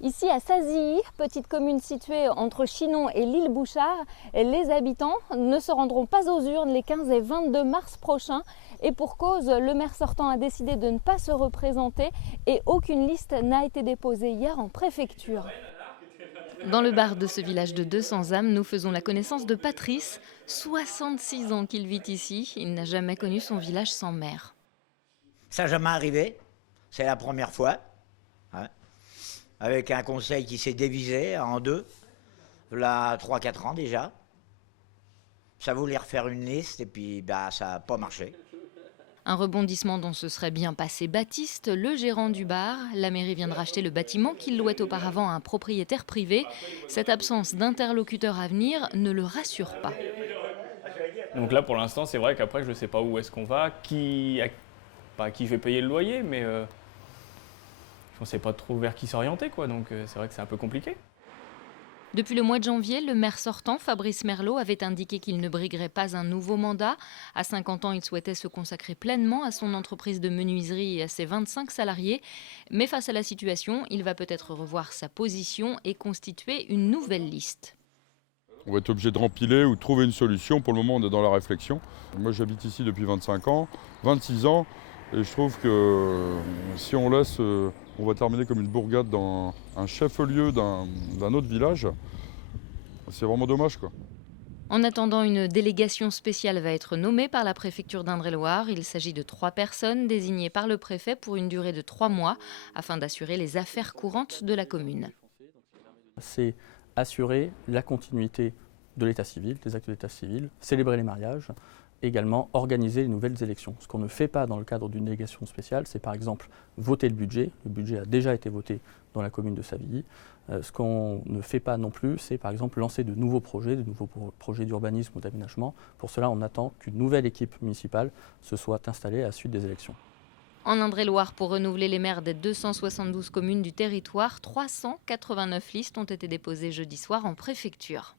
Ici à Sazilly, petite commune située entre Chinon et l'île Bouchard, les habitants ne se rendront pas aux urnes les 15 et 22 mars prochains. Et pour cause, le maire sortant a décidé de ne pas se représenter et aucune liste n'a été déposée hier en préfecture. Dans le bar de ce village de 200 âmes, nous faisons la connaissance de Patrice, 66 ans qu'il vit ici. Il n'a jamais connu son village sans maire. Ça n'est jamais arrivé, c'est la première fois. Hein. Avec un conseil qui s'est divisé en deux, là 3-4 ans déjà. Ça voulait refaire une liste et puis ça n'a pas marché. Un rebondissement dont se serait bien passé Baptiste, le gérant du bar. La mairie vient de racheter le bâtiment qu'il louait auparavant à un propriétaire privé. Cette absence d'interlocuteur à venir ne le rassure pas. Donc là, pour l'instant, c'est vrai qu'après, je ne sais pas où est-ce qu'on va, pas à qui je vais payer le loyer, mais je ne sais pas trop vers qui s'orienter, quoi. Donc c'est vrai que c'est un peu compliqué. Depuis le mois de janvier, le maire sortant, Fabrice Merlot, avait indiqué qu'il ne briguerait pas un nouveau mandat. À 50 ans, il souhaitait se consacrer pleinement à son entreprise de menuiserie et à ses 25 salariés. Mais face à la situation, il va peut-être revoir sa position et constituer une nouvelle liste. On va être obligé de rempiler ou de trouver une solution. Pour le moment, on est dans la réflexion. Moi, j'habite ici depuis 25 ans, 26 ans. Et je trouve que si on laisse, on va terminer comme une bourgade dans un chef-lieu d'un autre village. C'est vraiment dommage, quoi. En attendant, une délégation spéciale va être nommée par la préfecture d'Indre-et-Loire. Il s'agit de 3 personnes désignées par le préfet pour une durée de 3 mois afin d'assurer les affaires courantes de la commune. C'est assurer la continuité de l'état civil, des actes d'état civil, célébrer les mariages, également organiser les nouvelles élections. Ce qu'on ne fait pas dans le cadre d'une délégation spéciale, c'est par exemple voter le budget. Le budget a déjà été voté dans la commune de Savilly. Ce qu'on ne fait pas non plus, c'est par exemple lancer de nouveaux projets d'urbanisme ou d'aménagement. Pour cela, on attend qu'une nouvelle équipe municipale se soit installée à la suite des élections. En Indre-et-Loire, pour renouveler les maires des 272 communes du territoire, 389 listes ont été déposées jeudi soir en préfecture.